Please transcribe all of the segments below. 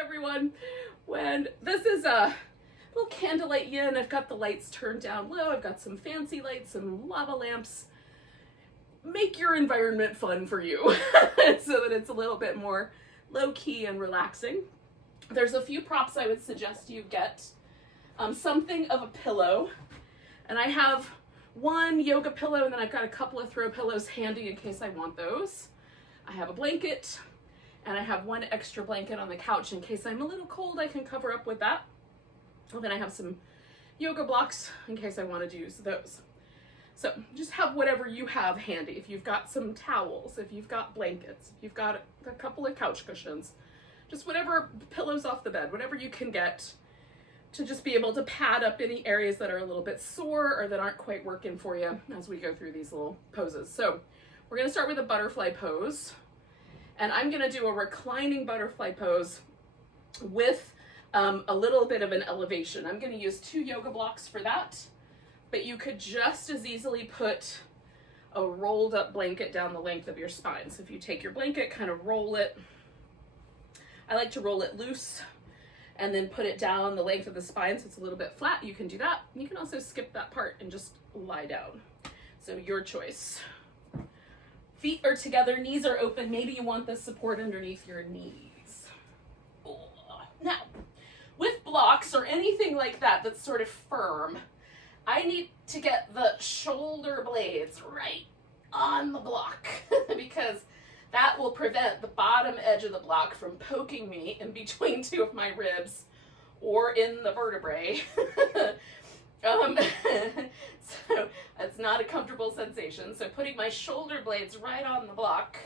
everyone? When this is a little candlelight yin, I've got the lights turned down low, I've got some fancy lights, some lava lamps. Make your environment fun for you so that it's a little bit more low-key and relaxing. There's a few props I would suggest you get. Something of a pillow, and I have one yoga pillow and then I've got a couple of throw pillows handy in case I want those. I have a blanket and I have one extra blanket on the couch in case I'm a little cold. I can cover up with that. And then I have some yoga blocks in case I wanted to use those. So just have whatever you have handy. If you've got some towels, if you've got blankets, if you've got a couple of couch cushions, just whatever, pillows off the bed, whatever you can get to just be able to pad up any areas that are a little bit sore or that aren't quite working for you as we go through these little poses. So we're gonna start with a butterfly pose, and I'm gonna do a reclining butterfly pose with a little bit of an elevation. I'm gonna use 2 yoga blocks for that. But you could just as easily put a rolled up blanket down the length of your spine. So if you take your blanket, kind of roll it. I like to roll it loose and then put it down the length of the spine so it's a little bit flat. You can do that. You can also skip that part and just lie down. So your choice. Feet are together, knees are open. Maybe you want the support underneath your knees. Now, with blocks or anything like that that's sort of firm, I need to get the shoulder blades right on the block because that will prevent the bottom edge of the block from poking me in between 2 of my ribs or in the vertebrae. So it's not a comfortable sensation. So putting my shoulder blades right on the block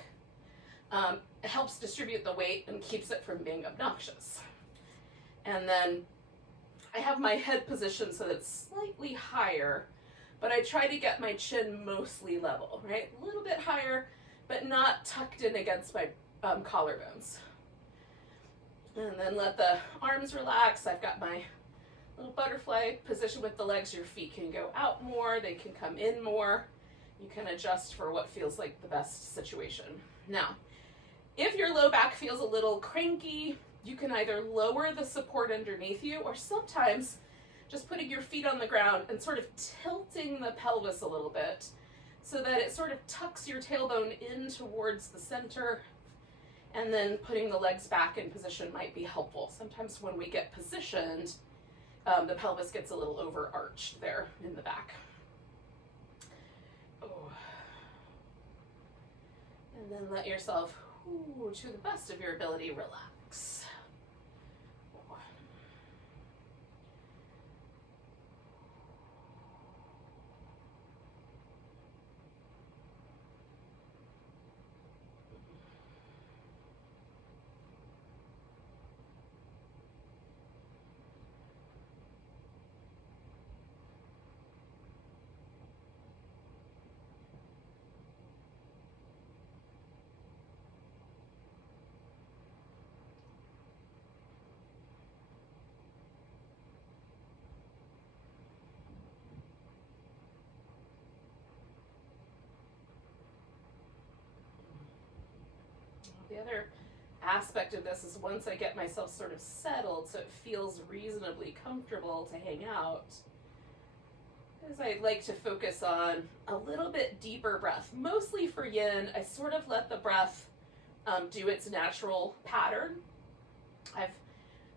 helps distribute the weight and keeps it from being obnoxious. And then I have my head positioned so that it's slightly higher, but I try to get my chin mostly level, right? A little bit higher, but not tucked in against my collarbones. And then let the arms relax. I've got my little butterfly position with the legs. Your feet can go out more, they can come in more. You can adjust for what feels like the best situation. Now, if your low back feels a little cranky, you can either lower the support underneath you or sometimes just putting your feet on the ground and sort of tilting the pelvis a little bit so that it sort of tucks your tailbone in towards the center, and then putting the legs back in position might be helpful. Sometimes when we get positioned, the pelvis gets a little overarched there in the back. Oh. And then let yourself, to the best of your ability, relax. The other aspect of this is once I get myself sort of settled so it feels reasonably comfortable to hang out, is I like to focus on a little bit deeper breath. Mostly for yin, I sort of let the breath do its natural pattern.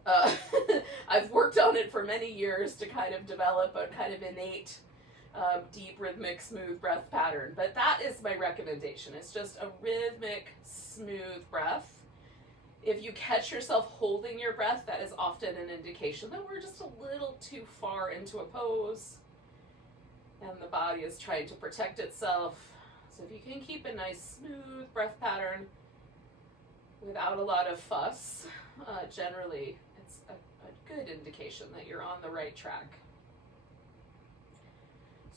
I've worked on it for many years to kind of develop a kind of innate deep, rhythmic, smooth breath pattern. But that is my recommendation. It's just a rhythmic, smooth breath. If you catch yourself holding your breath, that is often an indication that we're just a little too far into a pose and the body is trying to protect itself. So if you can keep a nice, smooth breath pattern without a lot of fuss, generally it's a good indication that you're on the right track.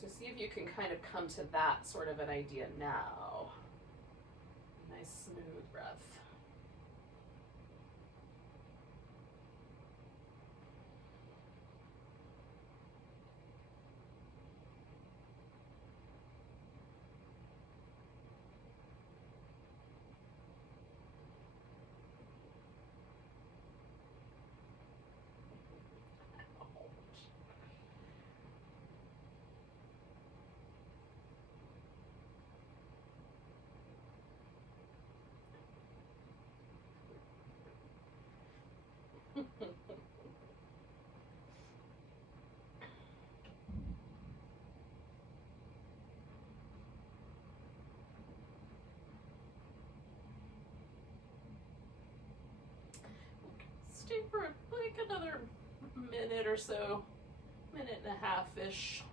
So see if you can kind of come to that sort of an idea now. Nice smooth breath. stay for like another minute or so, minute and a half-ish.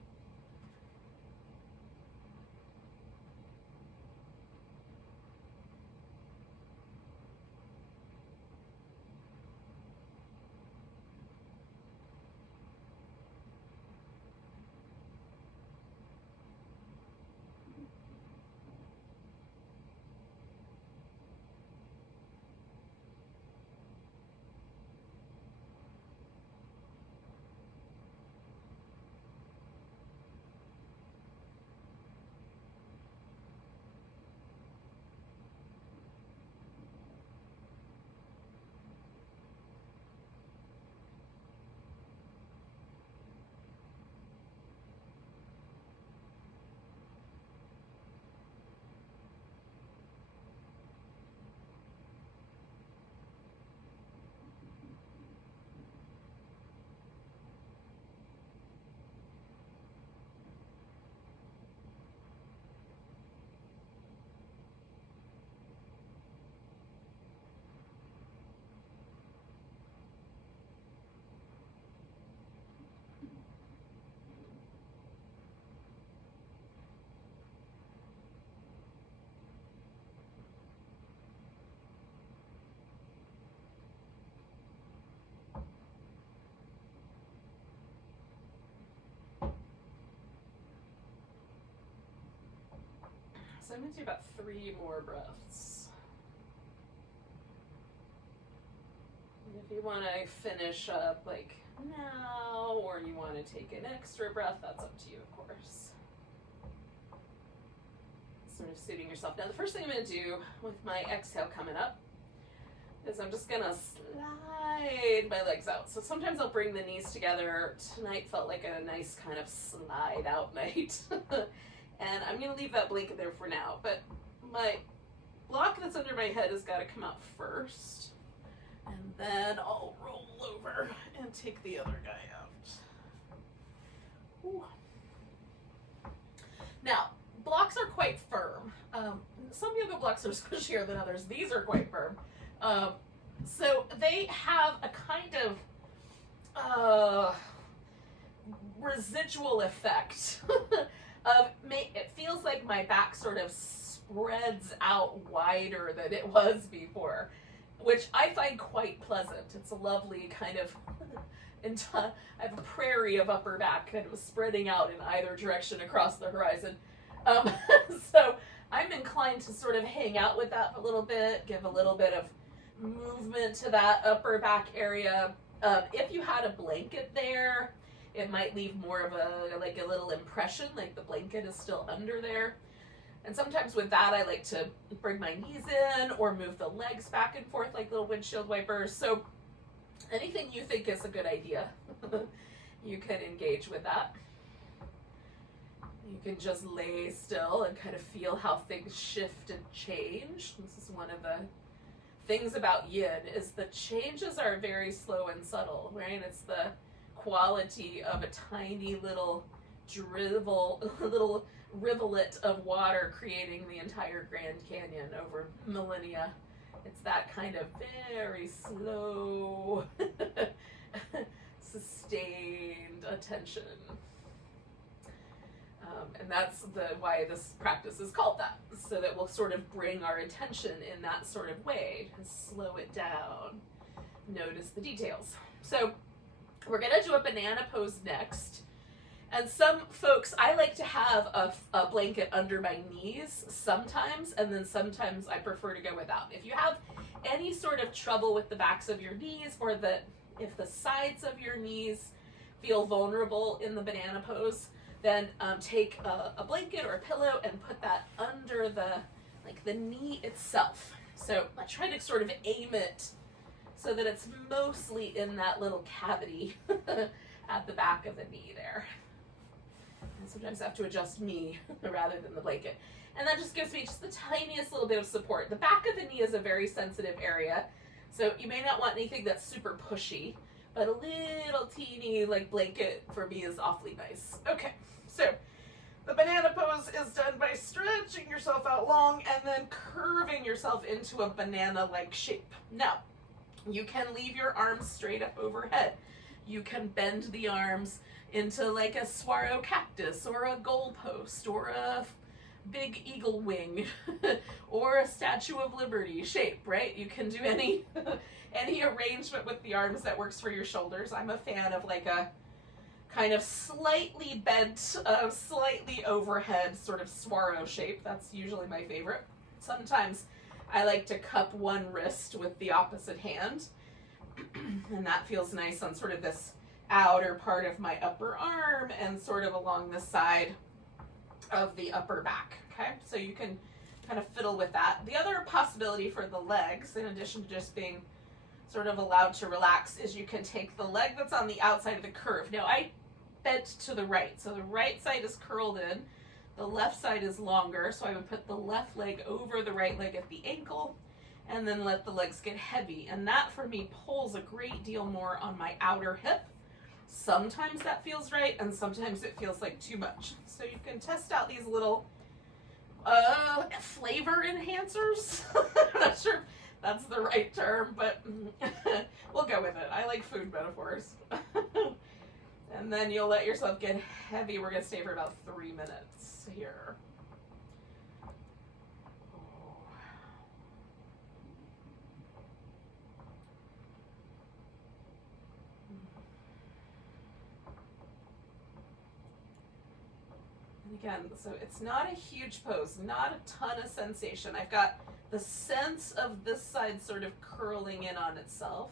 So I'm going to do about 3 more breaths. And if you want to finish up like now, or you want to take an extra breath, that's up to you, of course. Sort of soothing yourself. Now the first thing I'm going to do with my exhale coming up is I'm just going to slide my legs out. So sometimes I'll bring the knees together. Tonight felt like a nice kind of slide out night. And I'm going to leave that blanket there for now, but my block that's under my head has got to come out first, and then I'll roll over and take the other guy out. Ooh. Now, blocks are quite firm. Some yoga blocks are squishier than others. These are quite firm. So they have a kind of residual effect of it feels like my back sort of spreads out wider than it was before, which I find quite pleasant. It's a lovely kind of, I have a prairie of upper back kind of spreading out in either direction across the horizon. So I'm inclined to sort of hang out with that a little bit, give a little bit of movement to that upper back area. If you had a blanket there, it might leave more of a little impression, like the blanket is still under there. And sometimes with that, I like to bring my knees in or move the legs back and forth like little windshield wipers. So anything you think is a good idea, you can engage with that. You can just lay still and kind of feel how things shift and change. This is one of the things about yin, is the changes are very slow and subtle, right? It's the quality of a tiny little little rivulet of water creating the entire Grand Canyon over millennia. It's that kind of very slow, sustained attention. And that's why this practice is called that, so that we'll sort of bring our attention in that sort of way and slow it down. Notice the details. So we're going to do a banana pose next. And some folks, I like to have a blanket under my knees sometimes, and then sometimes I prefer to go without. If you have any sort of trouble with the backs of your knees, or if the sides of your knees feel vulnerable in the banana pose, then take a blanket or a pillow and put that under the knee itself. So I try to sort of aim it so that it's mostly in that little cavity at the back of the knee there. And sometimes I have to adjust me rather than the blanket. And that just gives me just the tiniest little bit of support. The back of the knee is a very sensitive area, so you may not want anything that's super pushy, but a little teeny blanket for me is awfully nice. Okay, so the banana pose is done by stretching yourself out long and then curving yourself into a banana-like shape. Now, You can leave your arms straight up overhead. You can bend the arms into like a saguaro cactus or a goalpost or a big eagle wing or a Statue of Liberty shape, right? You can do any any arrangement with the arms that works for your shoulders. I'm a fan of like a kind of slightly bent, slightly overhead sort of saguaro shape. That's usually my favorite. Sometimes I like to cup one wrist with the opposite hand, and that feels nice on sort of this outer part of my upper arm and sort of along the side of the upper back. Okay, so you can kind of fiddle with that. The other possibility for the legs, in addition to just being sort of allowed to relax, is you can take the leg that's on the outside of the curve. Now I bent to the right, so the right side is curled in, the left side is longer, so I would put the left leg over the right leg at the ankle and then let the legs get heavy, and that for me pulls a great deal more on my outer hip. Sometimes that feels right and sometimes it feels like too much. So you can test out these little flavor enhancers. I'm not sure if that's the right term, but we'll go with it. I like food metaphors. And then you'll let yourself get heavy. We're going to stay for about 3 minutes here. And again, so it's not a huge pose, not a ton of sensation. I've got the sense of this side sort of curling in on itself.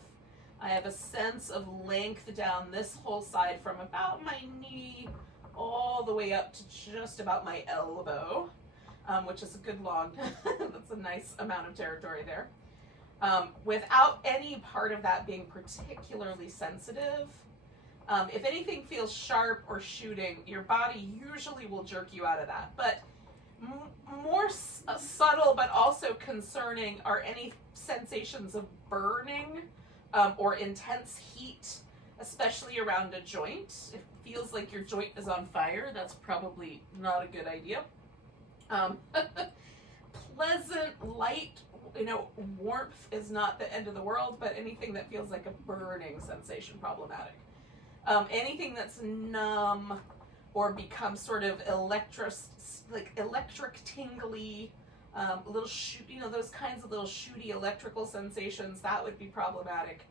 I have a sense of length down this whole side from about my knee all the way up to just about my elbow, which is a good long, that's a nice amount of territory there. Without any part of that being particularly sensitive. If anything feels sharp or shooting, your body usually will jerk you out of that. But more subtle but also concerning are any sensations of burning or intense heat, especially around a joint. If it feels like your joint is on fire, that's probably not a good idea. Pleasant, light, warmth is not the end of the world, but anything that feels like a burning sensation, problematic. Anything that's numb or becomes sort of electric tingly, little shoot, those kinds of little shooty electrical sensations, that would be problematic.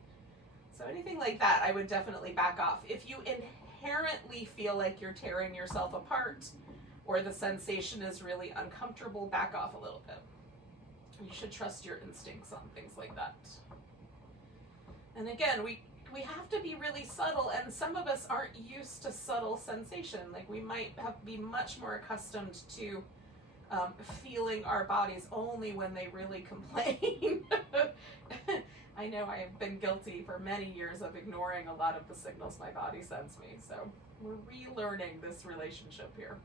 So anything like that, I would definitely back off. If you inherently feel like you're tearing yourself apart or the sensation is really uncomfortable, back off a little bit. You should trust your instincts on things like that. And again, we have to be really subtle, and some of us aren't used to subtle sensation. Like we might have to be much more accustomed to feeling our bodies only when they really complain. I know I have been guilty for many years of ignoring a lot of the signals my body sends me. So we're relearning this relationship here.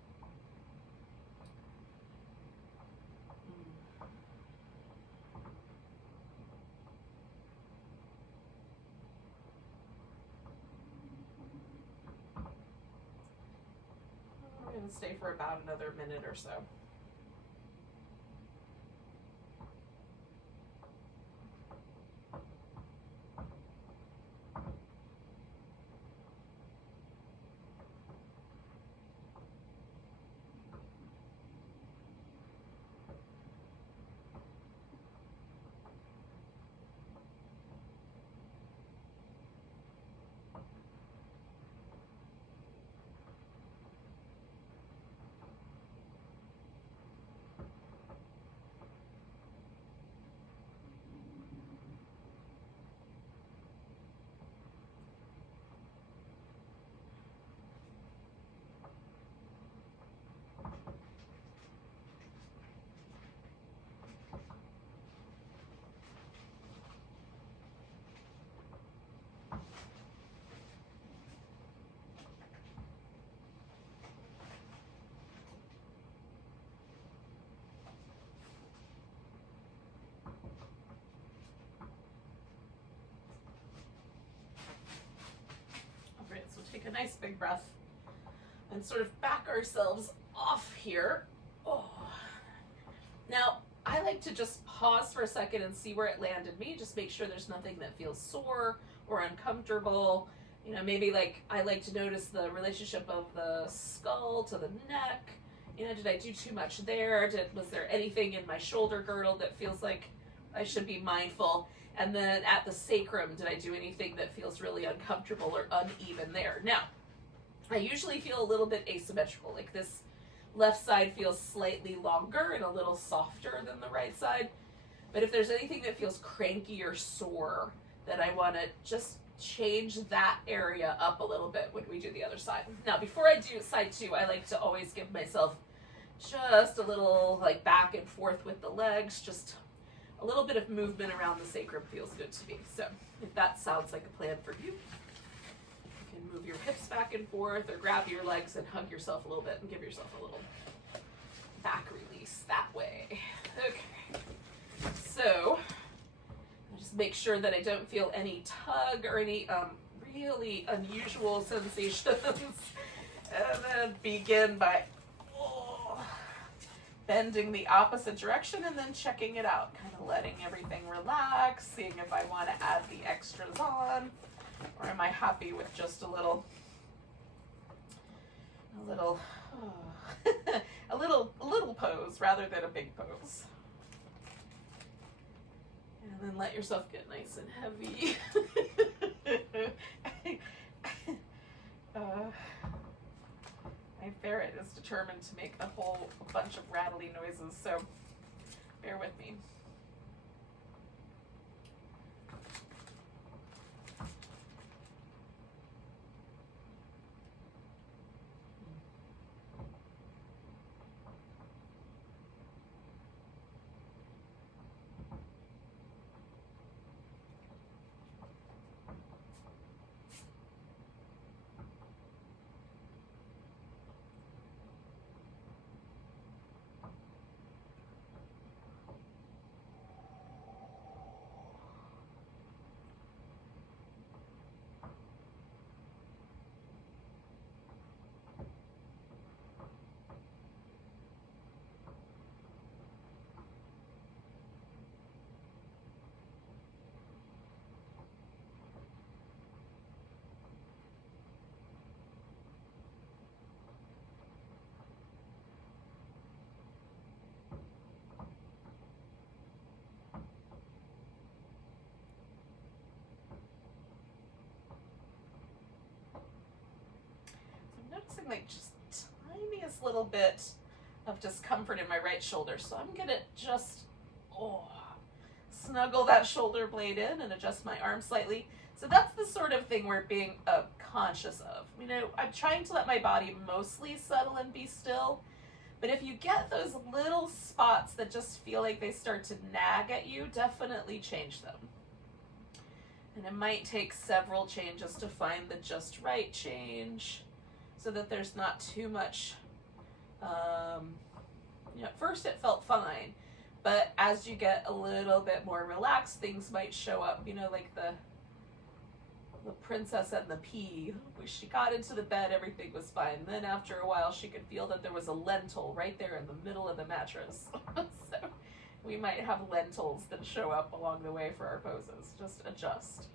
We're going to stay for about another minute or so. Take a nice big breath and sort of back ourselves off here. Oh. Now, I like to just pause for a second and see where it landed me. Just make sure there's nothing that feels sore or uncomfortable. You know, maybe like I like to notice the relationship of the skull to the neck. You know, did I do too much there? Was there anything in my shoulder girdle that feels like I should be mindful? And then at the sacrum, did I do anything that feels really uncomfortable or uneven there? Now, I usually feel a little bit asymmetrical. Like this left side feels slightly longer and a little softer than the right side. But if there's anything that feels cranky or sore, then I want to just change that area up a little bit when we do the other side. Now, before I do side two, I like to always give myself just a little like back and forth with the legs. Just a little bit of movement around the sacrum feels good to me. So if that sounds like a plan for you, you can move your hips back and forth or grab your legs and hug yourself a little bit and give yourself a little back release that way. Okay. So just make sure that I don't feel any tug or any really unusual sensations. And then begin by bending the opposite direction and then checking it out, kind of letting everything relax, seeing if I want to add the extras on, or am I happy with just a little a little pose rather than a big pose. And then let yourself get nice and heavy. My ferret is determined to make a whole bunch of rattly noises, so bear with me. Noticing like just tiniest little bit of discomfort in my right shoulder, so I'm gonna just snuggle that shoulder blade in and adjust my arm slightly. So that's the sort of thing we're being conscious of. You know, I'm trying to let my body mostly settle and be still, but if you get those little spots that just feel like they start to nag at you, definitely change them. And it might take several changes to find the just right change, so that there's not too much, you know, at first it felt fine, but as you get a little bit more relaxed, things might show up, you know, like the princess and the pea. When she got into the bed, everything was fine. Then after a while, she could feel that there was a lentil right there in the middle of the mattress. So we might have lentils that show up along the way for our poses. Just adjust.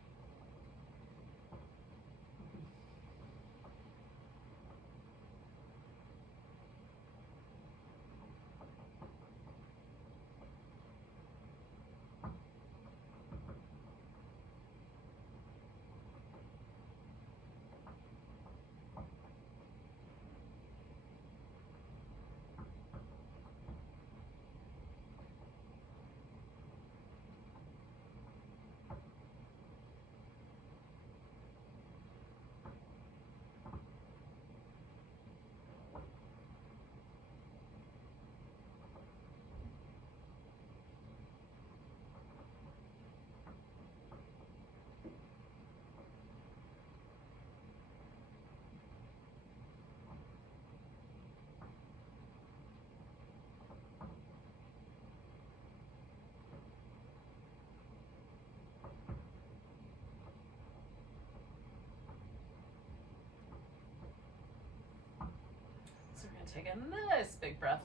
Take a nice big breath.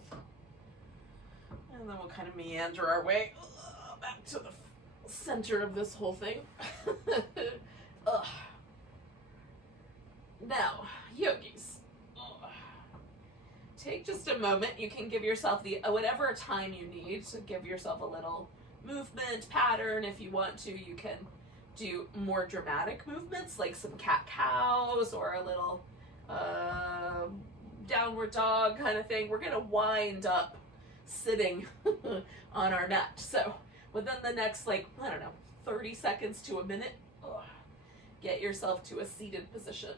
And then we'll kind of meander our way back to the center of this whole thing. Now, yogis, take just a moment. You can give yourself the whatever time you need to give yourself a little movement pattern. If you want to, you can do more dramatic movements like some cat-cows or a little downward dog kind of thing. We're going to wind up sitting on our mat. So within the next, like, I don't know, 30 seconds to a minute, get yourself to a seated position.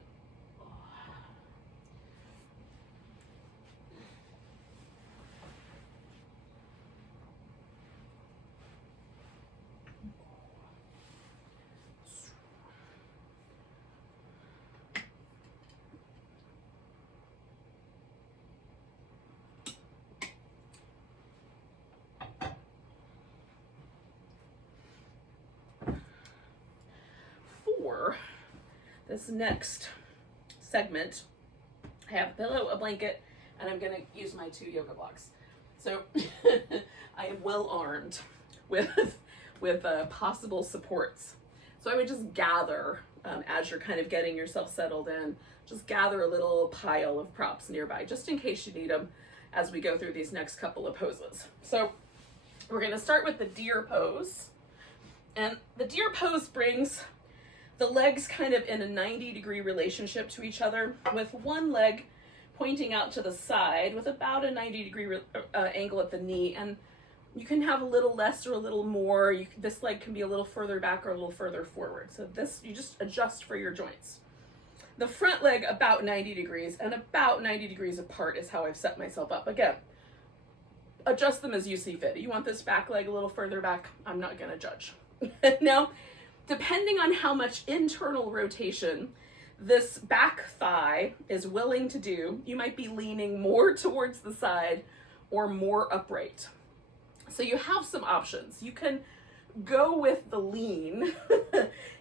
For this next segment, I have a pillow, a blanket, and I'm going to use my 2 yoga blocks. So I am well armed with possible supports. So I would just gather, as you're kind of getting yourself settled in, just gather a little pile of props nearby, just in case you need them as we go through these next couple of poses. So we're going to start with the deer pose. And the deer pose brings the legs kind of in a 90-degree relationship to each other, with one leg pointing out to the side with about a 90-degree angle at the knee. And you can have a little less or a little more. This leg can be a little further back or a little further forward. So this, you just adjust for your joints. The front leg about 90 degrees and about 90 degrees apart is how I've set myself up. Again, adjust them as you see fit. You want this back leg a little further back? I'm not going to judge. Now, depending on how much internal rotation this back thigh is willing to do, you might be leaning more towards the side or more upright. So you have some options. You can go with the lean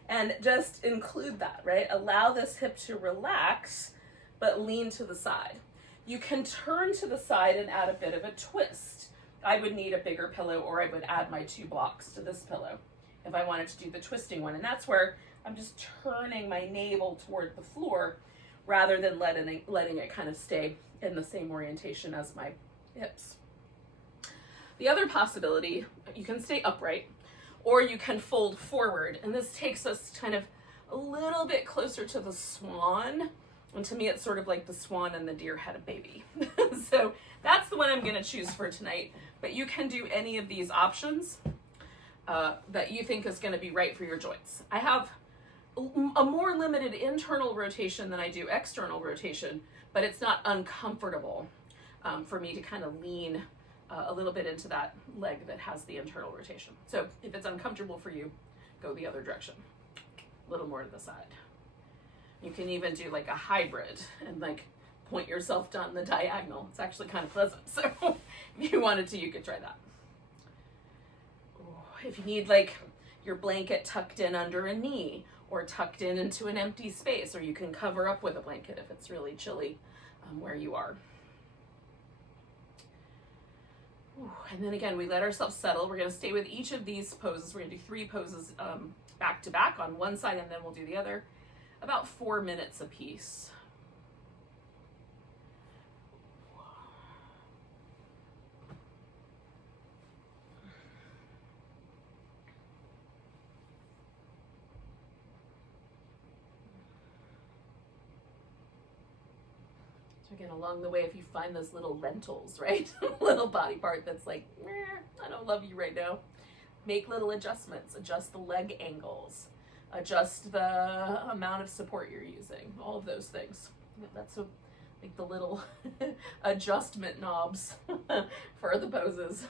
and just include that, right? Allow this hip to relax, but lean to the side. You can turn to the side and add a bit of a twist. I would need a bigger pillow, or I would add my 2 blocks to this pillow if I wanted to do the twisting one. And that's where I'm just turning my navel toward the floor rather than letting it kind of stay in the same orientation as my hips. The other possibility, you can stay upright or you can fold forward. And this takes us kind of a little bit closer to the swan. And to me, it's sort of like the swan and the deer had a baby. So that's the one I'm going to choose for tonight. But you can do any of these options that you think is going to be right for your joints. I have a more limited internal rotation than I do external rotation, but it's not uncomfortable for me to kind of lean a little bit into that leg that has the internal rotation. So if it's uncomfortable for you, go the other direction, a little more to the side. You can even do like a hybrid and like point yourself down the diagonal. It's actually kind of pleasant. So if you wanted to, you could try that. If you need like your blanket tucked in under a knee or tucked in into an empty space, or you can cover up with a blanket if it's really chilly where you are. And then again, we let ourselves settle. We're going to stay with each of these poses. We're going to do 3 poses back to back on one side, and then we'll do the other. About 4 minutes apiece. So again, along the way, if you find those little lentils, right? Little body part that's like, I don't love you right now. Make little adjustments. Adjust the leg angles. Adjust the amount of support you're using. All of those things. That's like the little adjustment knobs for the poses.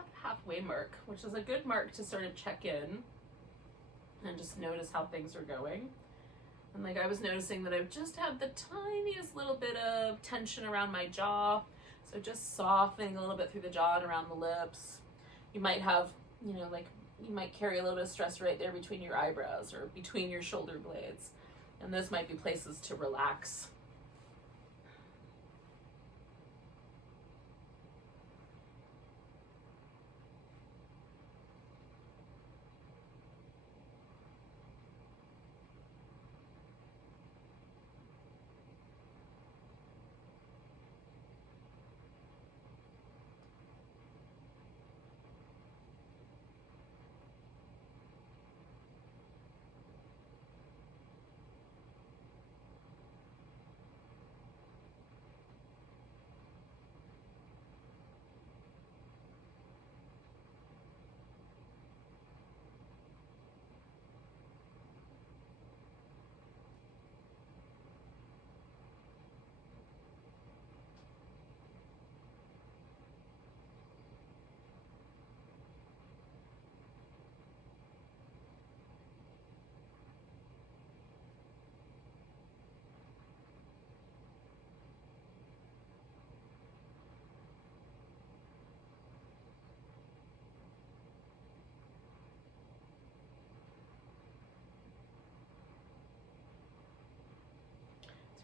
about the halfway mark, which is a good mark to sort of check in and just notice how things are going. And like I was noticing that I've just had the tiniest little bit of tension around my jaw. So just softening a little bit through the jaw and around the lips. You might have, you know, like you might carry a little bit of stress right there between your eyebrows or between your shoulder blades. And those might be places to relax.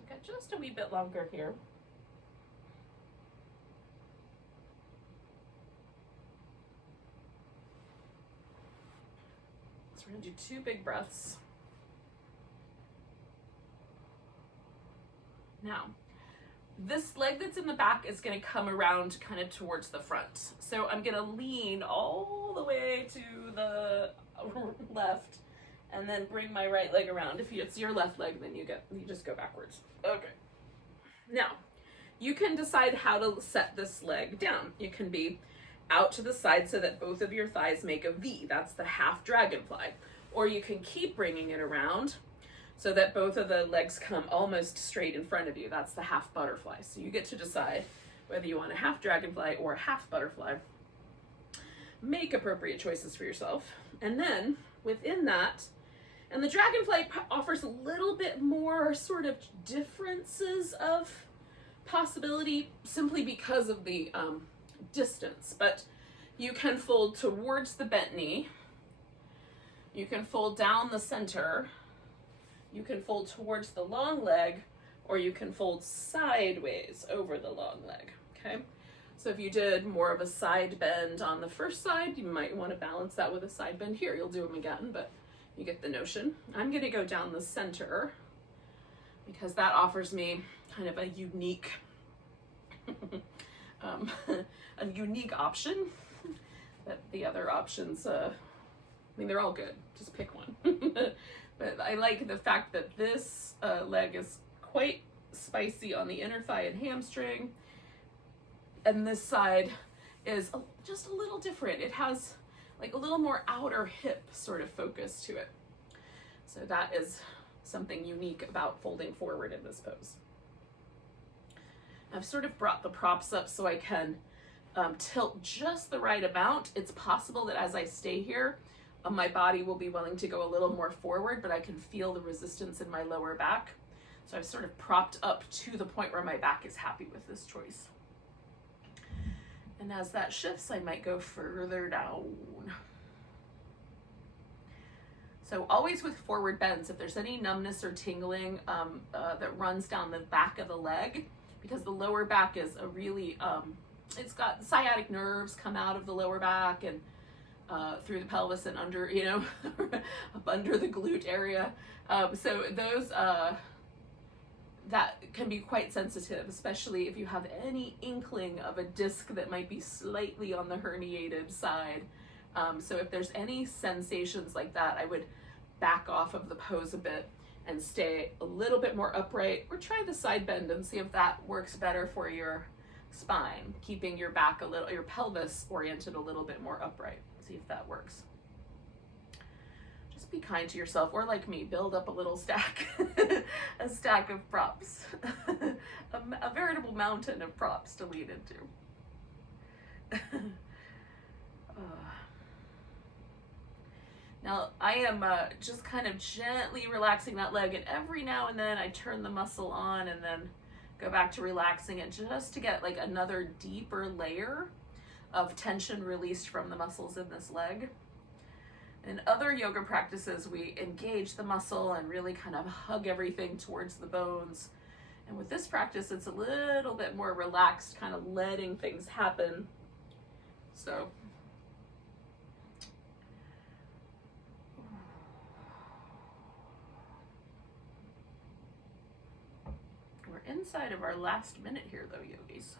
Got just a wee bit longer here. So we're going to do 2 big breaths. Now, this leg that's in the back is going to come around kind of towards the front. So I'm going to lean all the way to the left and then bring my right leg around. If it's your left leg, then you just go backwards. Okay. Now, you can decide how to set this leg down. You can be out to the side so that both of your thighs make a V. That's the half dragonfly. Or you can keep bringing it around so that both of the legs come almost straight in front of you. That's the half butterfly. So you get to decide whether you want a half dragonfly or a half butterfly. Make appropriate choices for yourself. And then within that, and the dragonfly offers a little bit more sort of differences of possibility simply because of the distance. But you can fold towards the bent knee. You can fold down the center. You can fold towards the long leg, or you can fold sideways over the long leg, okay? So if you did more of a side bend on the first side, you might want to balance that with a side bend here. You'll do them again, but you get the notion. I'm going to go down the center because that offers me kind of a unique, a unique option. But the other options, I mean, they're all good. Just pick one. But I like the fact that this leg is quite spicy on the inner thigh and hamstring, and this side is just a little different. It has like a little more outer hip sort of focus to it. So that is something unique about folding forward in this pose. I've sort of brought the props up so I can tilt just the right amount. It's possible that as I stay here, my body will be willing to go a little more forward, but I can feel the resistance in my lower back. So I've sort of propped up to the point where my back is happy with this choice. And as that shifts, I might go further down. So always with forward bends, if there's any numbness or tingling that runs down the back of the leg, because the lower back is a really, it's got sciatic nerves come out of the lower back and through the pelvis and under, you know, up under the glute area. So those, that can be quite sensitive, especially if you have any inkling of a disc that might be slightly on the herniated side. So if there's any sensations like that, I would back off of the pose a bit and stay a little bit more upright, or try the side bend and see if that works better for your spine, keeping your back a little, your pelvis oriented a little bit more upright. See if that works. Just be kind to yourself, or like me, build up a little stack, a stack of props, a veritable mountain of props to lean into. Now I am just kind of gently relaxing that leg, and every now and then I turn the muscle on and then go back to relaxing it just to get like another deeper layer of tension released from the muscles in this leg. In other yoga practices, we engage the muscle and really kind of hug everything towards the bones. And with this practice, it's a little bit more relaxed, kind of letting things happen. So we're inside of our last minute here though, yogis.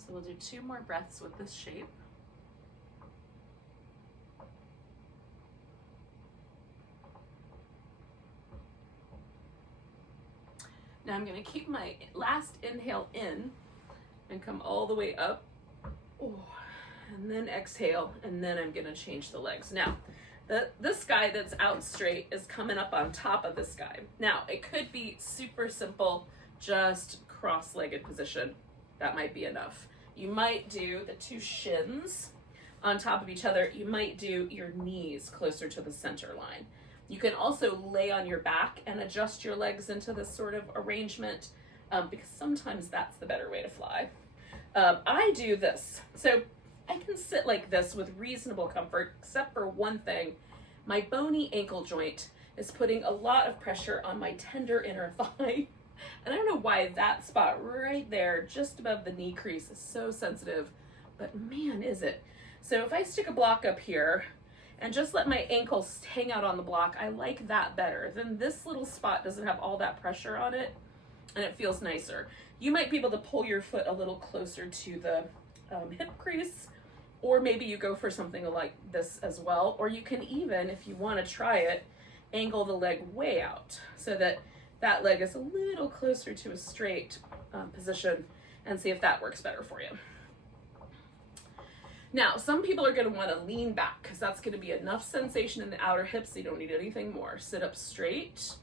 So we'll do 2 more breaths with this shape. Now I'm going to keep my last inhale in and come all the way up. Oh, and then exhale, and then I'm going to change the legs. Now, this guy that's out straight is coming up on top of this guy. Now, it could be super simple, just cross-legged position. That might be enough. You might do the 2 shins on top of each other. You might do your knees closer to the center line. You can also lay on your back and adjust your legs into this sort of arrangement because sometimes that's the better way to fly. I do this. So I can sit like this with reasonable comfort, except for one thing. My bony ankle joint is putting a lot of pressure on my tender inner thigh. And I don't know why that spot right there, just above the knee crease, is so sensitive, but man, is it. So if I stick a block up here and just let my ankles hang out on the block, I like that better. Then this little spot doesn't have all that pressure on it, and it feels nicer. You might be able to pull your foot a little closer to the hip crease, or maybe you go for something like this as well, or you can even, if you want to try it, angle the leg way out so that that leg is a little closer to a straight position, and see if that works better for you. Now, some people are going to want to lean back because that's going to be enough sensation in the outer hips. So you don't need anything more. Sit up straight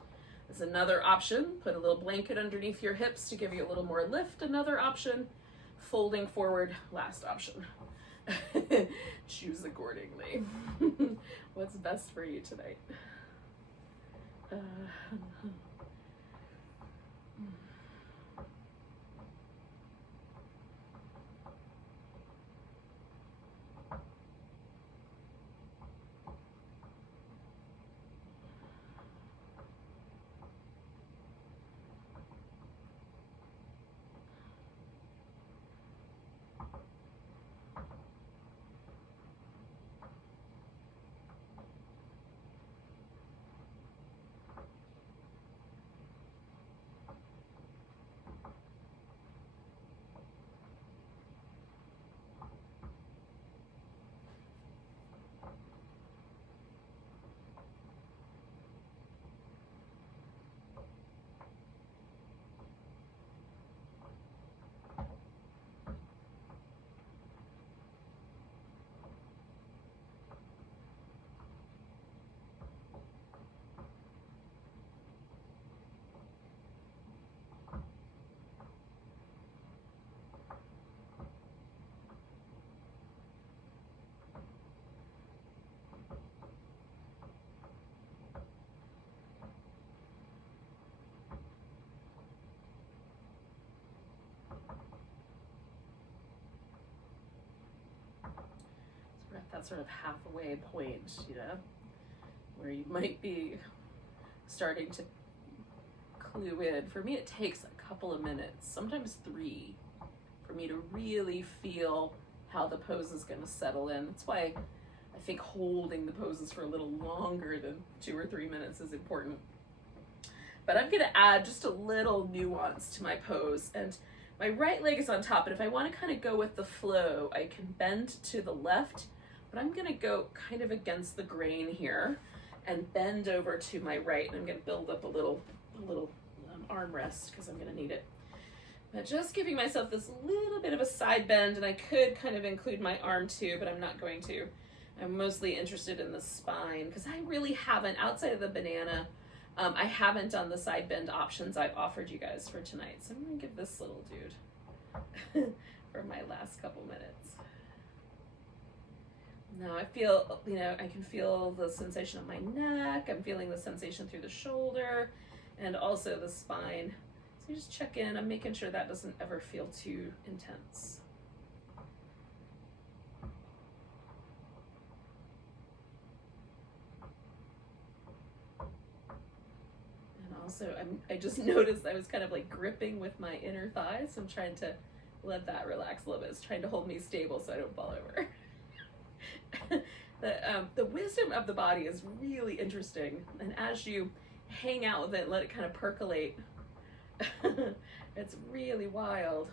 is another option. Put a little blanket underneath your hips to give you a little more lift. Another option. Folding forward, last option. Choose accordingly. What's best for you tonight? We're at that sort of halfway point, you know, where you might be starting to clue in. For me, it takes a couple of minutes, sometimes 3, for me to really feel how the pose is going to settle in. That's why I think holding the poses for a little longer than 2 or 3 minutes is important. But I'm going to add just a little nuance to my pose. And My right leg is on top, and if I want to kind of go with the flow, I can bend to the left, but I'm going to go kind of against the grain here and bend over to my right, and I'm going to build up a little armrest because I'm going to need it. But just giving myself this little bit of a side bend, and I could kind of include my arm too, but I'm not going to. I'm mostly interested in the spine because I really haven't, outside of the banana, I haven't done the side bend options I've offered you guys for tonight. So I'm going to give this little dude for my last couple minutes. Now I feel, I can feel the sensation of my neck. I'm feeling the sensation through the shoulder and also the spine. So you just check in. I'm making sure that doesn't ever feel too intense. And also, I just noticed I was kind of like gripping with my inner thighs. So I'm trying to let that relax a little bit. It's trying to hold me stable so I don't fall over. The wisdom of the body is really interesting. And as you hang out with it, let it kind of percolate. It's really wild.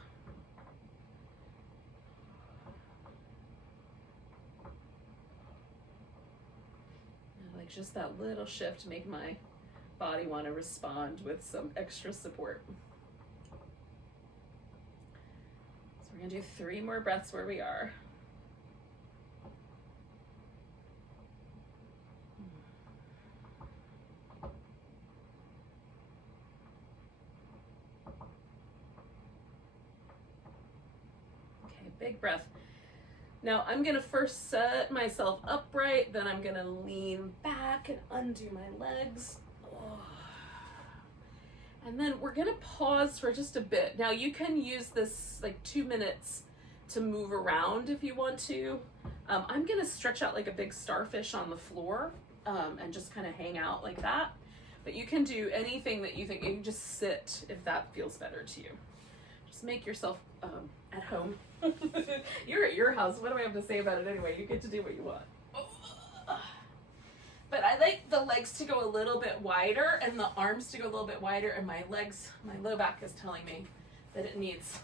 Like just that little shift make my body want to respond with some extra support. So we're gonna do 3 more breaths where we are. Big breath. Now I'm gonna first set myself upright, then I'm gonna lean back and undo my legs. And then we're gonna pause for just a bit. Now you can use this like 2 minutes to move around if you want to. I'm gonna stretch out like a big starfish on the floor and just kind of hang out like that. But you can do anything that you think. You can just sit if that feels better to you. Just make yourself at home. You're at your house. What do I have to say about it anyway? You get to do what you want. But I like the legs to go a little bit wider and the arms to go a little bit wider, and my legs, my low back is telling me that it needs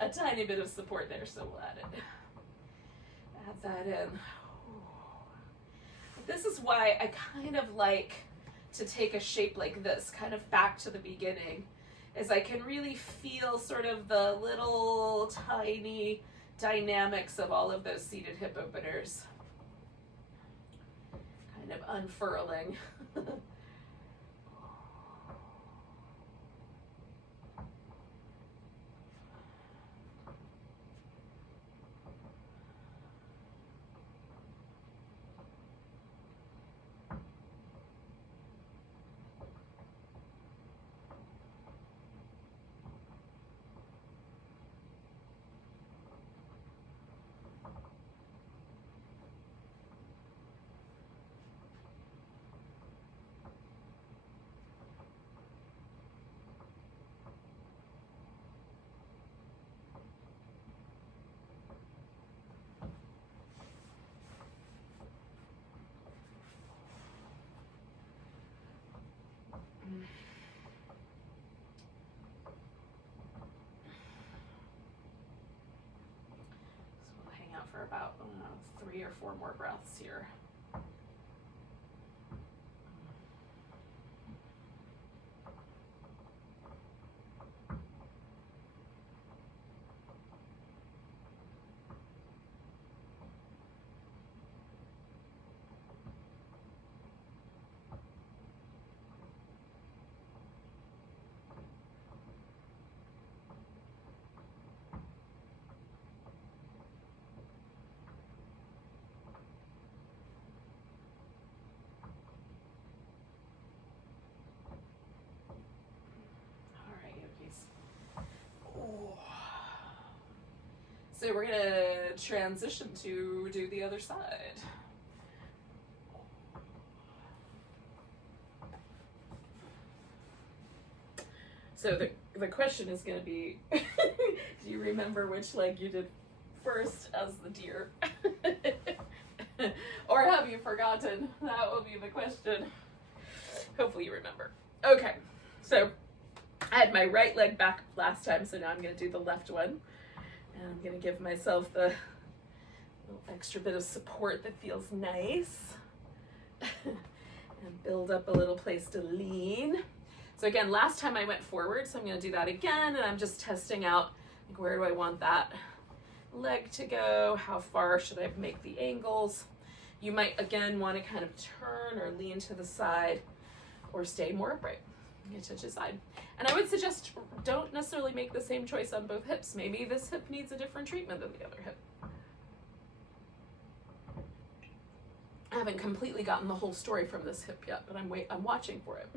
a tiny bit of support there, so we'll add it. Add that in. This is why I kind of like to take a shape like this, kind of back to the beginning, is I can really feel sort of the little tiny dynamics of all of those seated hip openers kind of unfurling. For about, I don't know, 3 or 4 more breaths here. So we're gonna transition to do the other side. So the question is gonna be, do you remember which leg you did first as the deer? Or have you forgotten? That will be the question. Hopefully you remember. Okay, so I had my right leg back last time, so now I'm going to do the left one. And I'm going to give myself the little extra bit of support that feels nice. And build up a little place to lean. So again, last time I went forward, so I'm going to do that again, and I'm just testing out, like, where do I want that leg to go? How far should I make the angles? You might, again, want to kind of turn or lean to the side or stay more upright. You touch the side. And I would suggest don't necessarily make the same choice on both hips. Maybe this hip needs a different treatment than the other hip. I haven't completely gotten the whole story from this hip yet, but I'm watching for it.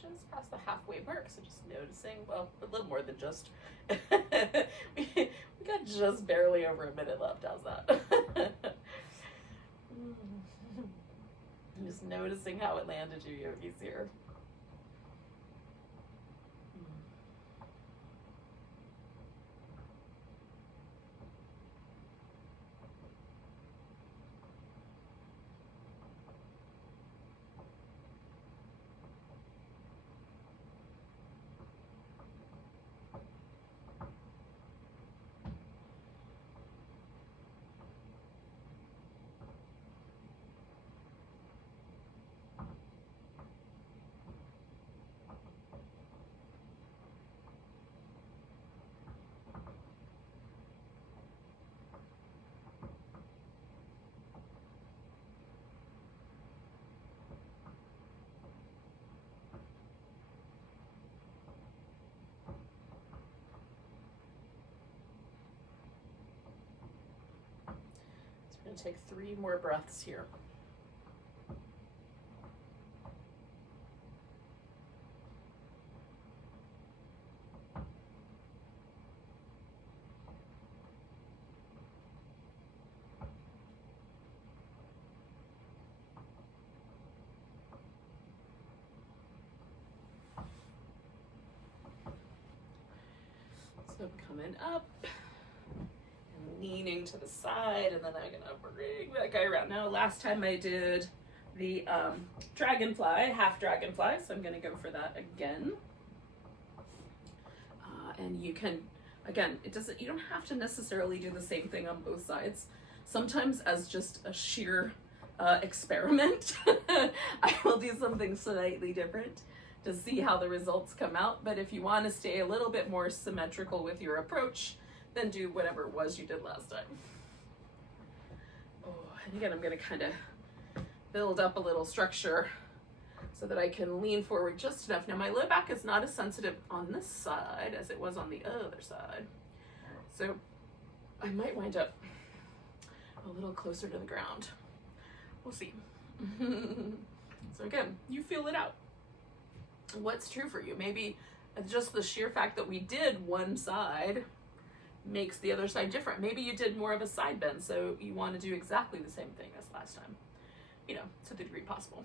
Just past the halfway mark, so just noticing, well, a little more than just. we got just barely over a minute left. How's that? Just noticing how it landed you yogis here. We're going to take 3 more breaths here. So coming up. Leaning to the side, and then I'm gonna bring that guy around. Now, last time I did the dragonfly, half dragonfly, so I'm gonna go for that again. And you can, again, you don't have to necessarily do the same thing on both sides. Sometimes, as just a sheer experiment, I will do something slightly different. to see how the results come out. But if you want to stay a little bit more symmetrical with your approach, then do whatever it was you did last time. Oh, and again, I'm going to kind of build up a little structure so that I can lean forward just enough. Now my low back is not as sensitive on this side as it was on the other side. So I might wind up a little closer to the ground. We'll see. So again, you feel it out. What's true for you? Maybe just the sheer fact that we did one side makes the other side different. Maybe you did more of a side bend, so you want to do exactly the same thing as last time. You know, to the degree possible.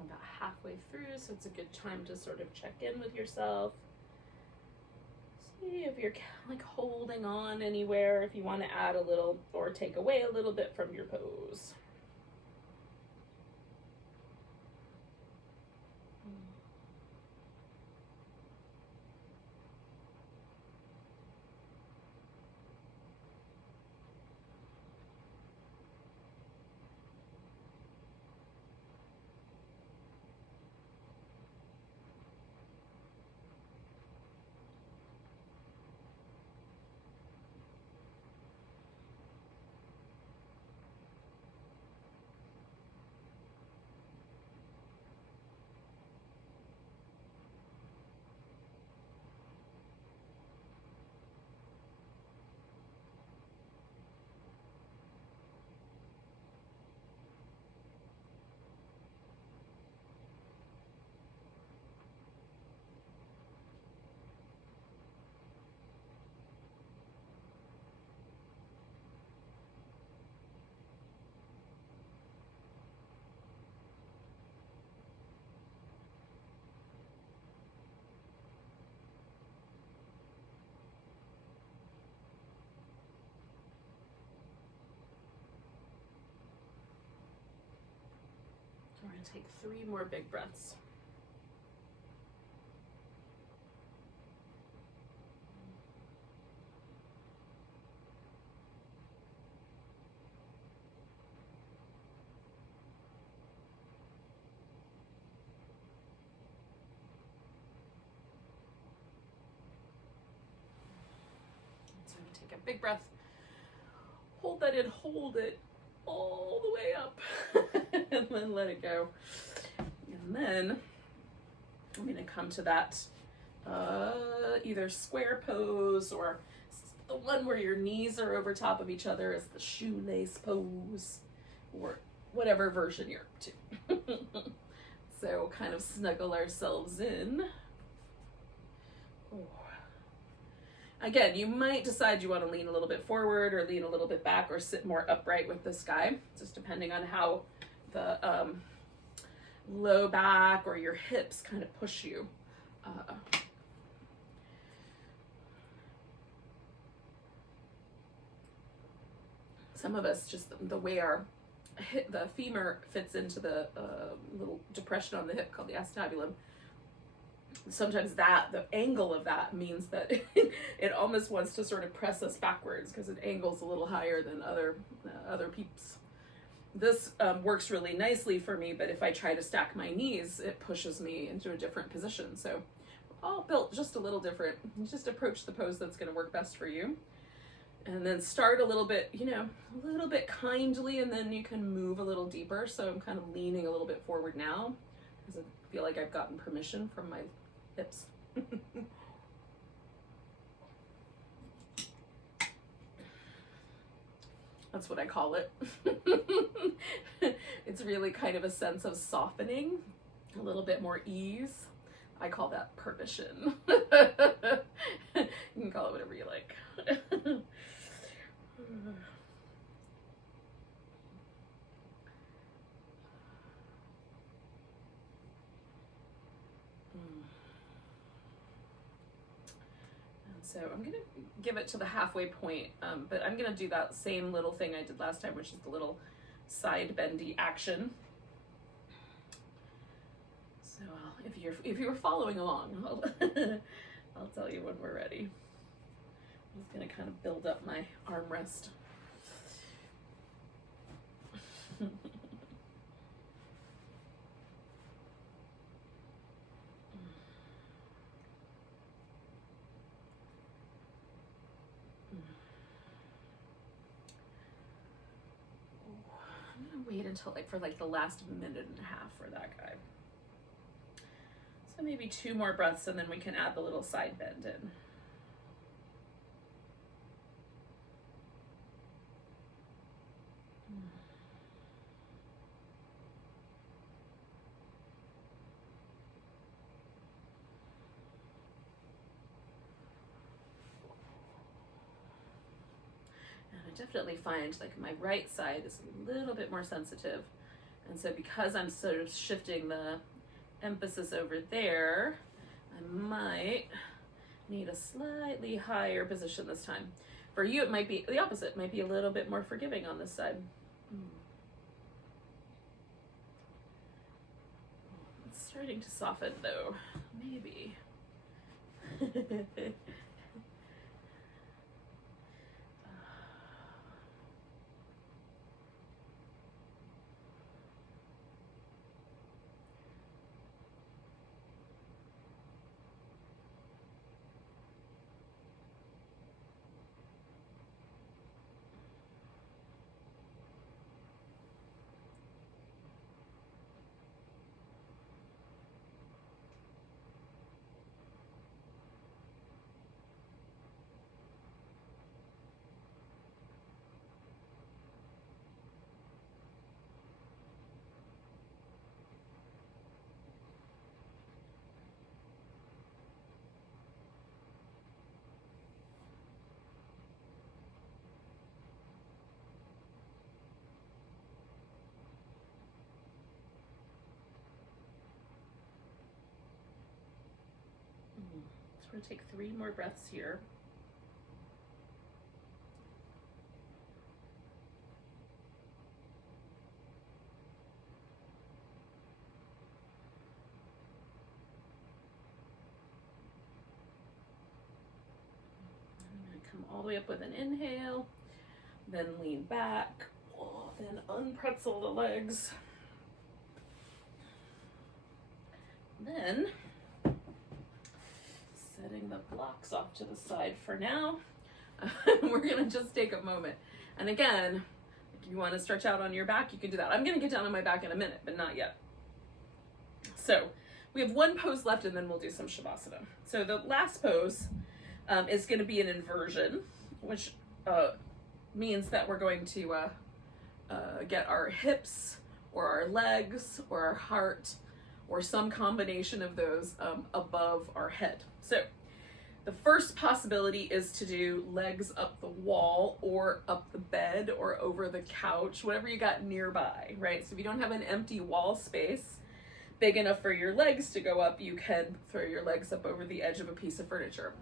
About halfway through, so it's a good time to sort of check in with yourself. See if you're like holding on anywhere, if you want to add a little or take away a little bit from your pose. We're going to take 3 more big breaths. So take a big breath, hold that in, hold it all the way up, and then let it go. And then I'm going to come to that either square pose or the one where your knees are over top of each other is the shoelace pose, or whatever version you're up to. So kind of snuggle ourselves in. Oh. Again, you might decide you want to lean a little bit forward or lean a little bit back or sit more upright with this guy, just depending on how the low back or your hips kind of push you. Some of us, just the way the femur fits into the little depression on the hip called the acetabulum, sometimes the angle of that means that it almost wants to sort of press us backwards because it angles a little higher than other peeps. This works really nicely for me, but if I try to stack my knees, it pushes me into a different position. So all built just a little different. You just approach the pose that's going to work best for you. And then start a little bit, a little bit kindly, and then you can move a little deeper. So I'm kind of leaning a little bit forward now because I feel like I've gotten permission from my hips. That's what I call it. It's really kind of a sense of softening, a little bit more ease. I call that permission. You can call it whatever you like. So I'm gonna give it to the halfway point, but I'm gonna do that same little thing I did last time, which is the little side bendy action. So if you were following along, I'll tell you when we're ready. I'm just gonna kind of build up my armrest. Wait until for the last minute and a half for that guy. So maybe 2 more breaths and then we can add the little side bend in. Definitely find my right side is a little bit more sensitive, and so because I'm sort of shifting the emphasis over there, I might need a slightly higher position this time. For you, it might be the opposite, might be a little bit more forgiving on this side. It's starting to soften though, maybe. So we're going to take 3 more breaths here. I'm going to come all the way up with an inhale, then lean back, then unpretzel the legs. Then setting the blocks off to the side for now. We're gonna just take a moment. And again, if you want to stretch out on your back, you can do that. I'm gonna get down on my back in a minute, but not yet. So we have 1 pose left and then we'll do some Shavasana. So the last pose is gonna be an inversion, which means that we're going to get our hips or our legs or our heart or some combination of those above our head. So The first possibility is to do legs up the wall or up the bed or over the couch, whatever you got nearby, right? So if you don't have an empty wall space big enough for your legs to go up, you can throw your legs up over the edge of a piece of furniture.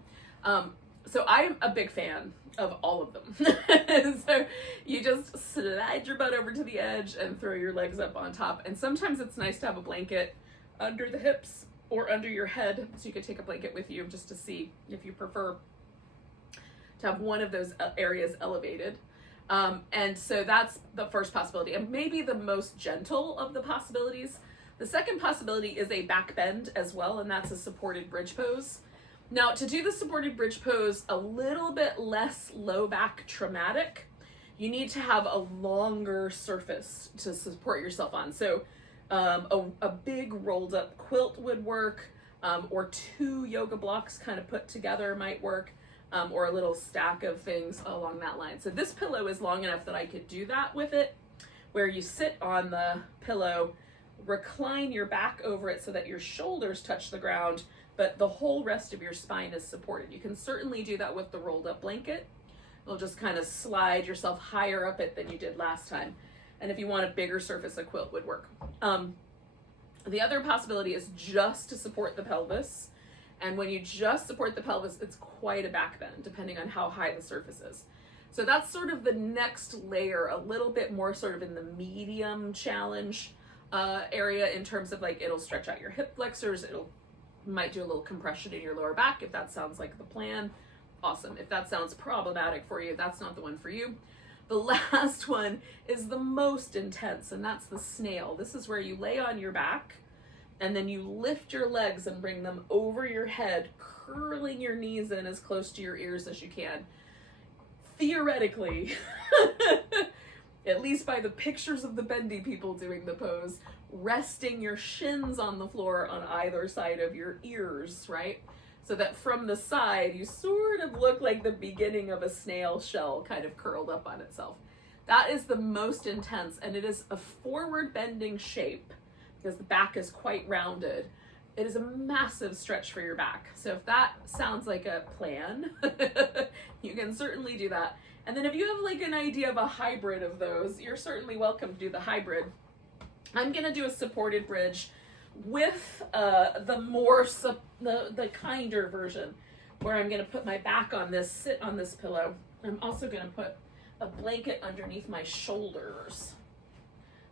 So I'm a big fan of all of them. So you just slide your butt over to the edge and throw your legs up on top. And sometimes it's nice to have a blanket under the hips or under your head, so you could take a blanket with you just to see if you prefer to have one of those areas elevated. And so that's the first possibility, and maybe the most gentle of the possibilities. The second possibility is a back bend as well, and that's a supported bridge pose. Now, to do the supported bridge pose a little bit less low back traumatic, you need to have a longer surface to support yourself on. So a big rolled up quilt would work, or 2 yoga blocks kind of put together might work, or a little stack of things along that line. So this pillow is long enough that I could do that with it, where you sit on the pillow, recline your back over it so that your shoulders touch the ground, but the whole rest of your spine is supported. You can certainly do that with the rolled up blanket. You'll just kind of slide yourself higher up it than you did last time. And if you want a bigger surface, a quilt would work. The other possibility is just to support the pelvis. And when you just support the pelvis, it's quite a back bend, depending on how high the surface is. So that's sort of the next layer, a little bit more sort of in the medium challenge area, in terms of like, it'll stretch out your hip flexors, might do a little compression in your lower back if that sounds like the plan. Awesome. If that sounds problematic for you, that's not the one for you. The last one is the most intense, and that's the snail. This is where you lay on your back and then you lift your legs and bring them over your head, curling your knees in as close to your ears as you can. Theoretically, at least by the pictures of the bendy people doing the pose, resting your shins on the floor on either side of your ears, right? So that from the side, you sort of look like the beginning of a snail shell kind of curled up on itself. That is the most intense, and it is a forward bending shape because the back is quite rounded. It is a massive stretch for your back. So if that sounds like a plan, you can certainly do that. And then if you have like an idea of a hybrid of those, you're certainly welcome to do the hybrid. I'm gonna do a supported bridge with the kinder version, where I'm going to put my back on this, sit on this pillow. I'm also going to put a blanket underneath my shoulders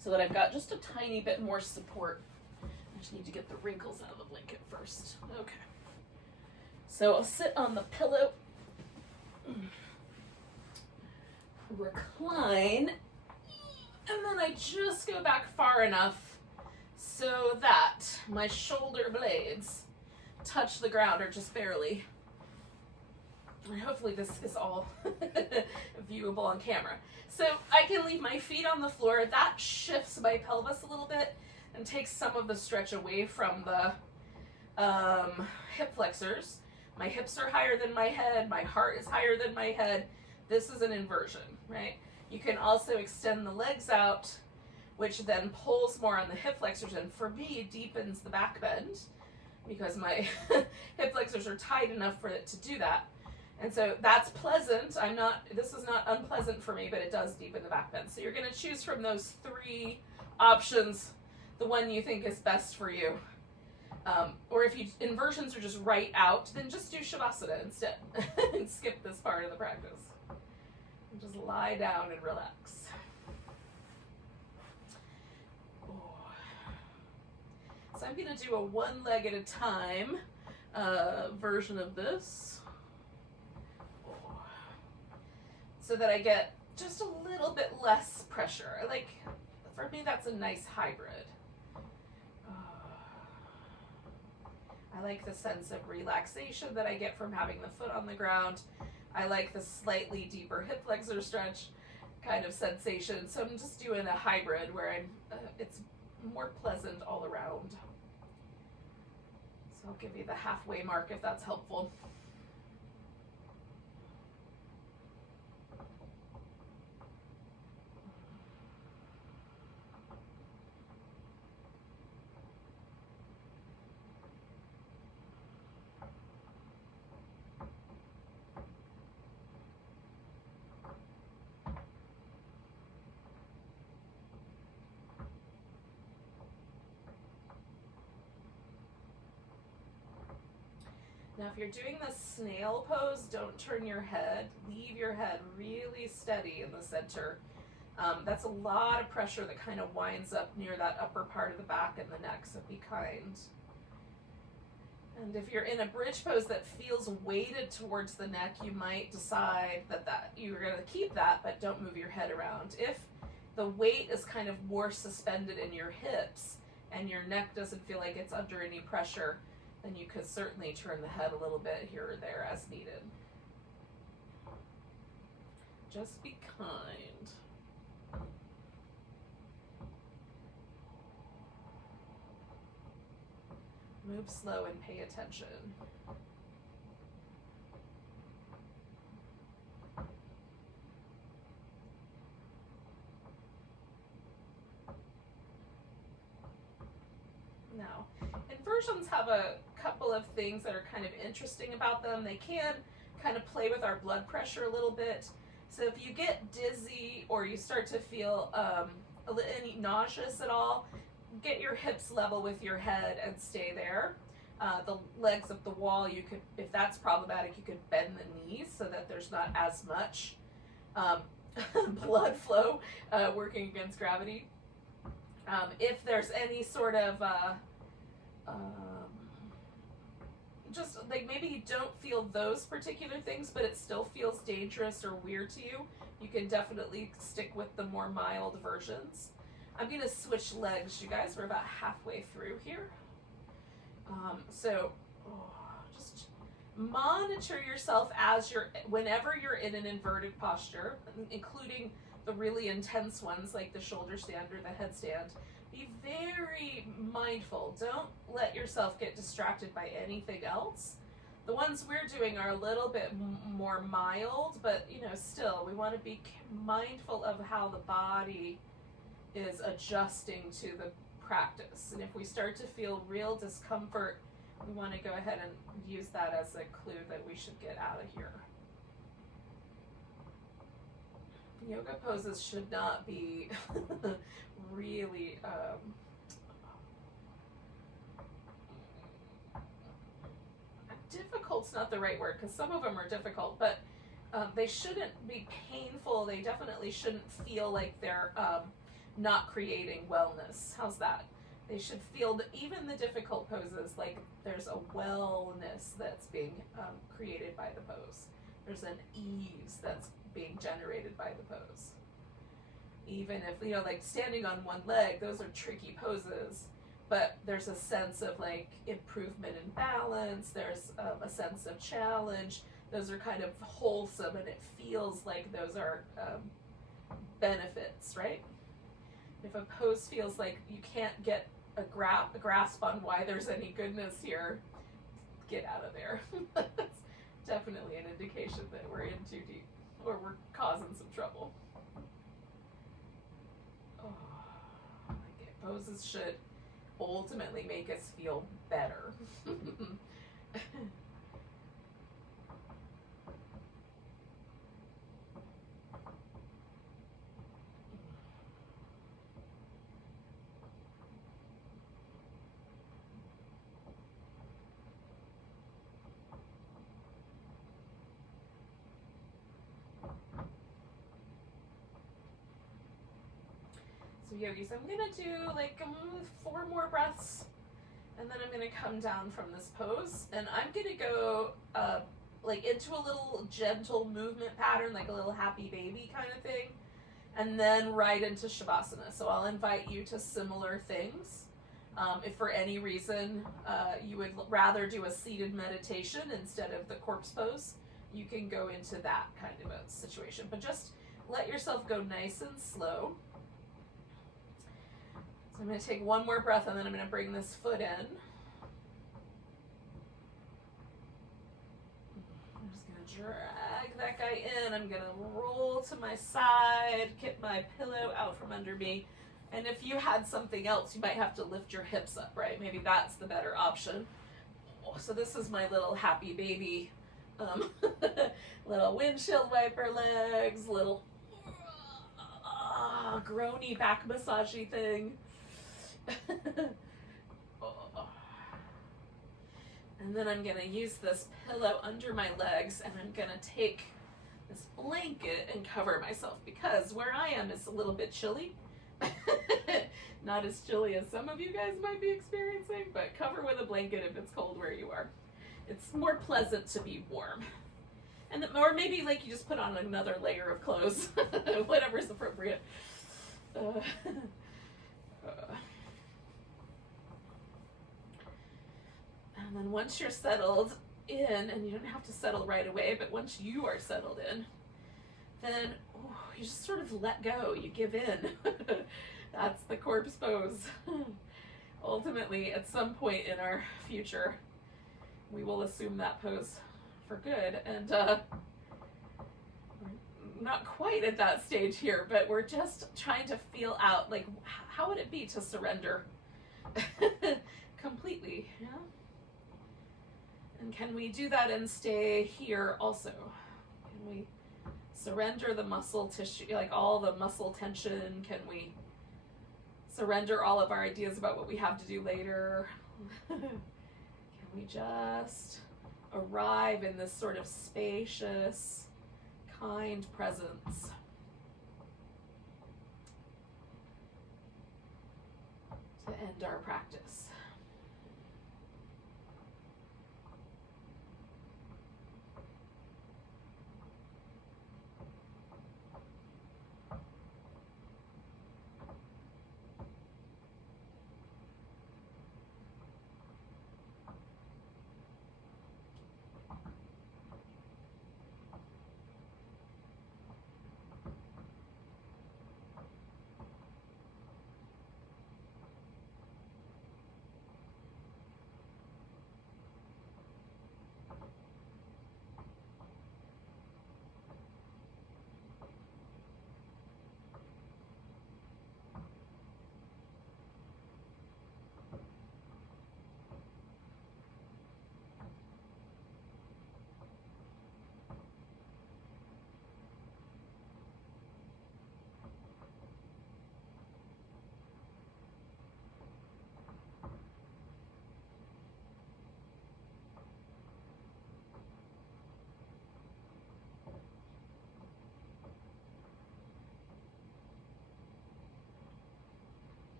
so that I've got just a tiny bit more support. I just need to get the wrinkles out of the blanket first. Okay. So I'll sit on the pillow, recline, and then I just go back far enough so that my shoulder blades touch the ground, or just barely. And hopefully this is all viewable on camera. So I can leave my feet on the floor. That shifts my pelvis a little bit and takes some of the stretch away from the hip flexors. My hips are higher than my head. My heart is higher than my head. This is an inversion, right? You can also extend the legs out, which then pulls more on the hip flexors, and for me deepens the back bend because my hip flexors are tight enough for it to do that. And so that's pleasant. This is not unpleasant for me, but it does deepen the back bend. So you're going to choose from those 3 options the one you think is best for you. Or if inversions are just right out, then just do Shavasana instead and skip this part of the practice. And just lie down and relax. So I'm going to do a one leg at a time version of this, so that I get just a little bit less pressure. For me, that's a nice hybrid. I like the sense of relaxation that I get from having the foot on the ground. I like the slightly deeper hip flexor stretch kind of sensation. So I'm just doing a hybrid where it's more pleasant all around. So I'll give you the halfway mark if that's helpful. Now, if you're doing the snail pose, don't turn your head. Leave your head really steady in the center. That's a lot of pressure that kind of winds up near that upper part of the back and the neck, so be kind. And if you're in a bridge pose that feels weighted towards the neck, you might decide that you're going to keep that, but don't move your head around. If the weight is kind of more suspended in your hips and your neck doesn't feel like it's under any pressure, then you could certainly turn the head a little bit here or there as needed. Just be kind. Move slow and pay attention. Now, inversions have a couple of things that are kind of interesting about them. They can kind of play with our blood pressure a little bit. So if you get dizzy or you start to feel any nauseous at all, get your hips level with your head and stay there. The legs up the wall, you could, if that's problematic, you could bend the knees so that there's not as much blood flow working against gravity. If there's any sort of just like maybe you don't feel those particular things, but it still feels dangerous or weird to you, you can definitely stick with the more mild versions. I'm going to switch legs, you guys. We're about halfway through here. Just monitor yourself as whenever you're in an inverted posture, including the really intense ones like the shoulder stand or the headstand. Be very mindful. Don't let yourself get distracted by anything else. The ones we're doing are a little bit more mild, but still, we want to be mindful of how the body is adjusting to the practice. And if we start to feel real discomfort, we want to go ahead and use that as a clue that we should get out of here. Yoga poses should not be really difficult's not the right word, because some of them are difficult, but they shouldn't be painful. They definitely shouldn't feel like they're not creating wellness. How's that? They should feel that even the difficult poses, like there's a wellness that's being created by the pose. There's an ease that's being generated by the pose. Even if, like standing on one leg, those are tricky poses, but there's a sense of like improvement in balance. There's a sense of challenge. Those are kind of wholesome, and it feels like those are benefits, right? If a pose feels like you can't get a grasp on why there's any goodness here, get out of there. That's definitely an indication that we're in too deep or we're causing some trouble. Okay, poses should ultimately make us feel better. So yogis, I'm gonna do like 4 more breaths, and then I'm gonna come down from this pose, and I'm gonna go like into a little gentle movement pattern, like a little happy baby kind of thing, and then right into Shavasana. So I'll invite you to similar things. If for any reason you would rather do a seated meditation instead of the corpse pose, you can go into that kind of a situation, but just let yourself go nice and slow. So I'm going to take 1 more breath, and then I'm going to bring this foot in. I'm just going to drag that guy in. I'm going to roll to my side, get my pillow out from under me. And if you had something else, you might have to lift your hips up, right? Maybe that's the better option. So this is my little happy baby, little windshield wiper legs, little groany back massagey thing. And then I'm gonna use this pillow under my legs, and I'm gonna take this blanket and cover myself, because where I am is a little bit chilly. Not as chilly as some of you guys might be experiencing, but cover with a blanket if it's cold where you are. It's more pleasant to be warm. And or maybe like you just put on another layer of clothes, whatever's appropriate. And then once you're settled in, and you don't have to settle right away, but once you are settled in, then you just sort of let go, you give in. That's the corpse pose. Ultimately, at some point in our future, we will assume that pose for good, and not quite at that stage here, but we're just trying to feel out, like, how would it be to surrender completely, yeah? And can we do that and stay here also? Can we surrender the muscle tissue, like all the muscle tension? Can we surrender all of our ideas about what we have to do later? Can we just arrive in this sort of spacious, kind presence? To end our practice.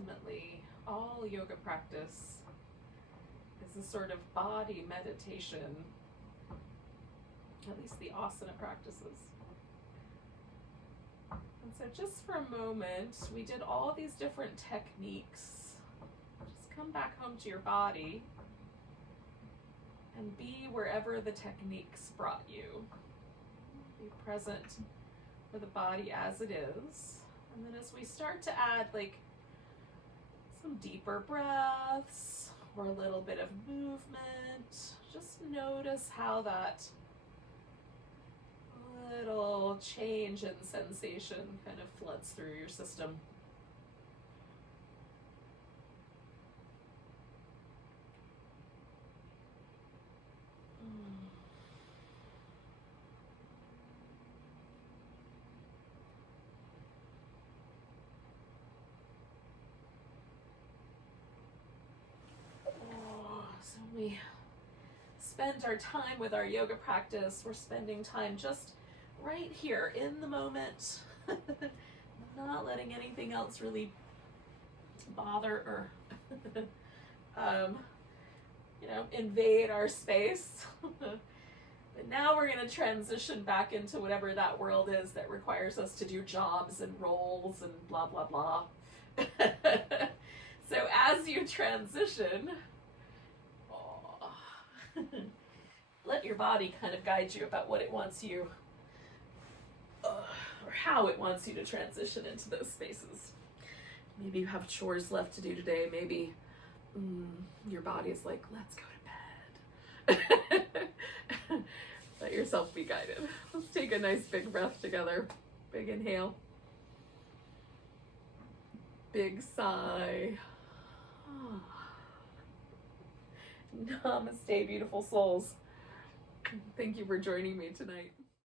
ultimately, all yoga practice is a sort of body meditation, at least the asana practices. And so just for a moment, we did all these different techniques. Just come back home to your body and be wherever the techniques brought you. Be present for the body as it is. And then as we start to add like some deeper breaths or a little bit of movement, just notice how that little change in sensation kind of floods through your system. So we spend our time with our yoga practice. We're spending time just right here in the moment, not letting anything else really bother or invade our space. But now we're going to transition back into whatever that world is that requires us to do jobs and roles and blah blah blah. So as you transition, let your body kind of guide you about what it wants you, or how it wants you to transition into those spaces. Maybe you have chores left to do today. Maybe your body is like, let's go to bed. Let yourself be guided. Let's take a nice big breath together. Big inhale. Big sigh. Namaste, beautiful souls. Thank you for joining me tonight.